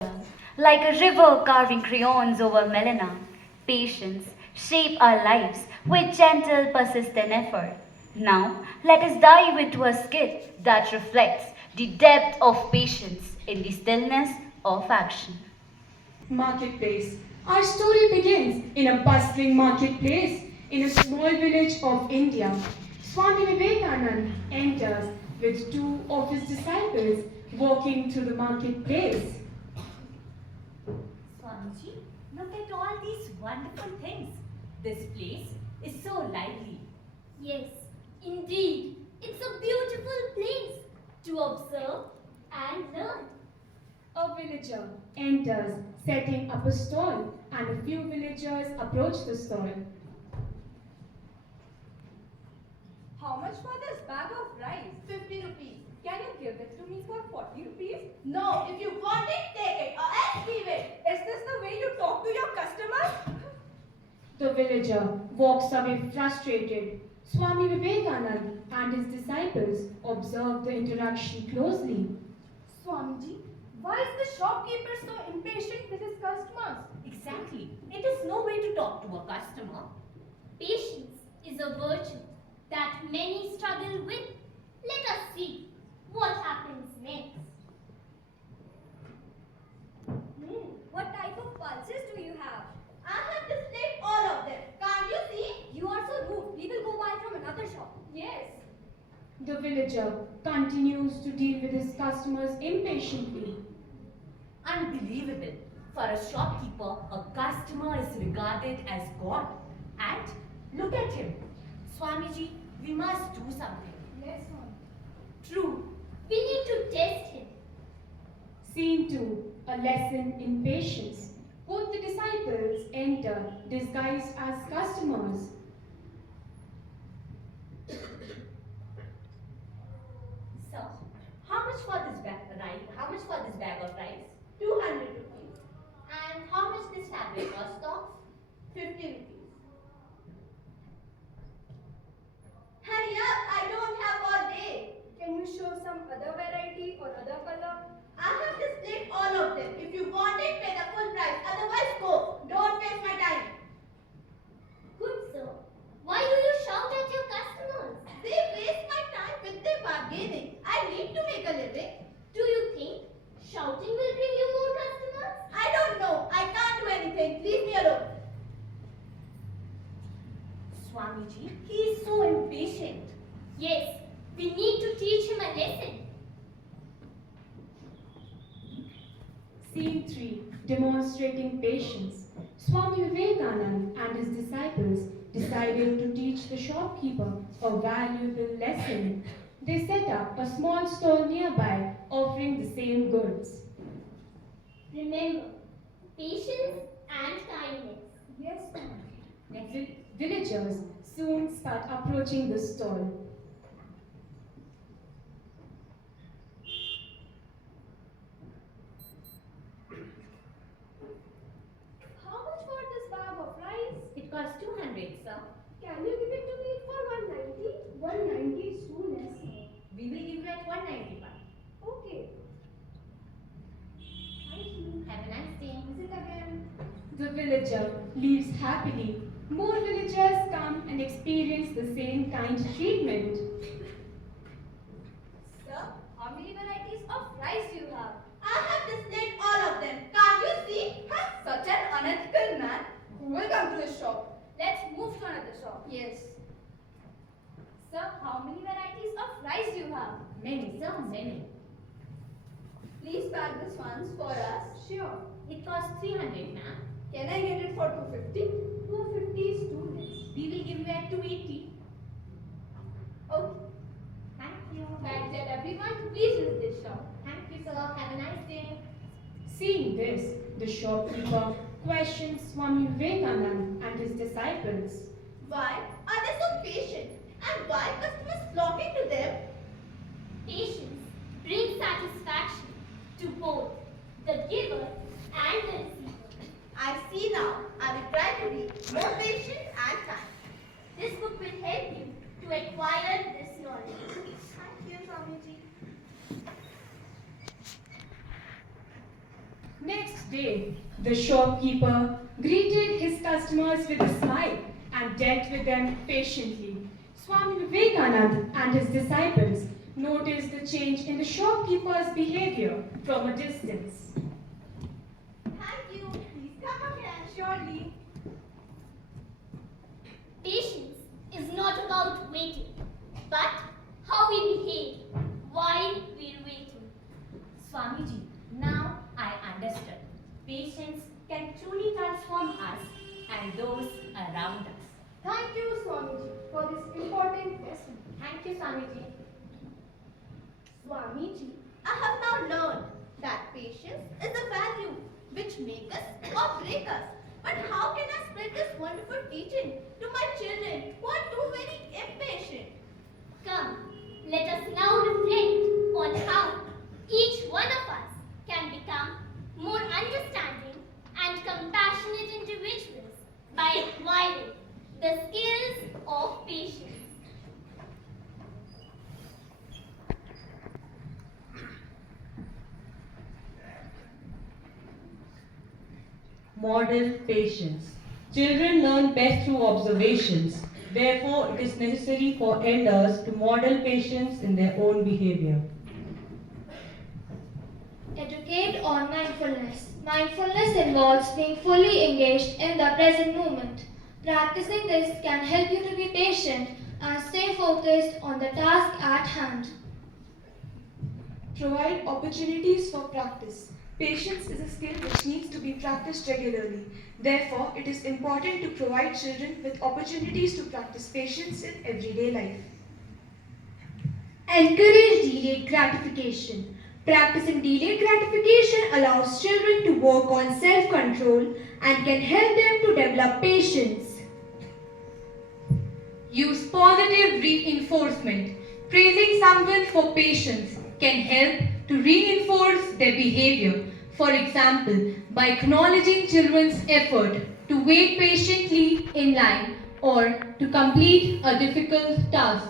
Like a river carving crayons over melena, patience shape our lives with gentle, persistent effort. Now, let us dive into a skit that reflects the depth of patience in the stillness of action. Marketplace. Our story begins in a bustling marketplace in a small village of India. Swami Vivekanand enters with two of his disciples walking through the marketplace. Swamiji, look at all these wonderful things. This place is so lively. Yes, indeed. It's a beautiful place to observe and learn. A villager enters, setting up a stall, and a few villagers approach the stall. How much for this bag of rice? 50 rupees. Can you give it to me for 40 rupees? No, if you want it, take it or else leave it. Is this the way you talk to your customers? The villager walks away frustrated. Swami Vivekanand and his disciples observe the interaction closely. Swamiji, why is the shopkeeper so impatient with his customers? Exactly. It is no way to talk to a customer. Patience is a virtue that many struggle with. Let us see what happens next. What type of pulses do you have? I have displayed all of them. Can't you see? You are so rude. We will go buy from another shop. Yes. The villager continues to deal with his customers impatiently. Unbelievable. For a shopkeeper, a customer is regarded as God. And look at him. Swamiji, we must do something. Yes, Swami. True. We need to test him. Scene 2, a lesson in patience. Both the disciples enter disguised as customers. Sir, how much for this bag, How much for this bag of rice? 200 rupees. And how much this fabric cost of? 50 rupees. Hurry up, I don't have all day. Can you show some other variety or other color? I have displayed all of them. If you want it, pay the full price. Otherwise, go. Don't waste my time. Good sir. Why do you shout at your customers? They waste my time with their bargaining. I need to make a living. Do you think shouting will bring you more customers? I don't know. I can't do anything. Leave me alone. Swamiji, he is so impatient. Yes, we need to teach him a lesson. Scene 3, demonstrating patience. Swami Vivekanand and his disciples decided to teach the shopkeeper a valuable lesson. They set up a small stall nearby offering the same goods. Remember, patience and kindness. Yes, Villagers soon start approaching the stall. How much for this bag of rice? It costs 200, sir. Can you give it to me for 190? 190 is too less. We will give you at 195. Okay. Thank you. Have a nice day. Visit again. The villager leaves happily. More villagers come and experience the same kind treatment. Sir, how many varieties of rice do you have? I have displayed all of them. Can't you see? Such an unethical man. Who will come to this shop? Let's move to another shop. Yes. Sir, how many varieties of rice do you have? Many, sir, many. Please pack this ones for us. Sure. It costs 300, ma'am. Can I get it for 250? 250 is too less. We will give you at 280. Okay. Thank you. That's it, everyone. Please visit this shop. Thank you, sir. Have a nice day. Seeing this, the shopkeeper questions Swami Vivekanand and his disciples. Why are they so patient? And why customers flocking to them? Patience brings satisfaction to both the giver and the receiver. I see now. I will try to be more patient and kind. This book will help you to acquire this knowledge. Thank you, Swamiji. Next day, the shopkeeper greeted his customers with a smile and dealt with them patiently. Swami Vivekananda and his disciples noticed the change in the shopkeeper's behavior from a distance. Thank you. Please come again, surely. Patience is not about waiting, but how we behave while we're waiting. Swamiji, now I understood. Patience can truly transform us and those around us. Thank you, Swamiji, for this important lesson. Thank you, Swamiji. Swamiji, I have now learned that patience is a value which makes us or break us. But how can I spread this wonderful teaching to my children who are too very impatient? Come, let us now reflect on how each one of us can become more understanding and compassionate individuals by acquiring the skills of patience. Model patience. Children learn best through observations. Therefore, it is necessary for elders to model patience in their own behavior. Educate on mindfulness. Mindfulness involves being fully engaged in the present moment. Practicing this can help you to be patient and stay focused on the task at hand. Provide opportunities for practice. Patience is a skill which needs to be practiced regularly. Therefore, it is important to provide children with opportunities to practice patience in everyday life. Encourage delayed gratification. Practicing delayed gratification allows children to work on self-control and can help them to develop patience. Use positive reinforcement. Praising someone for patience can help to reinforce their behavior. For example, by acknowledging children's effort to wait patiently in line or to complete a difficult task.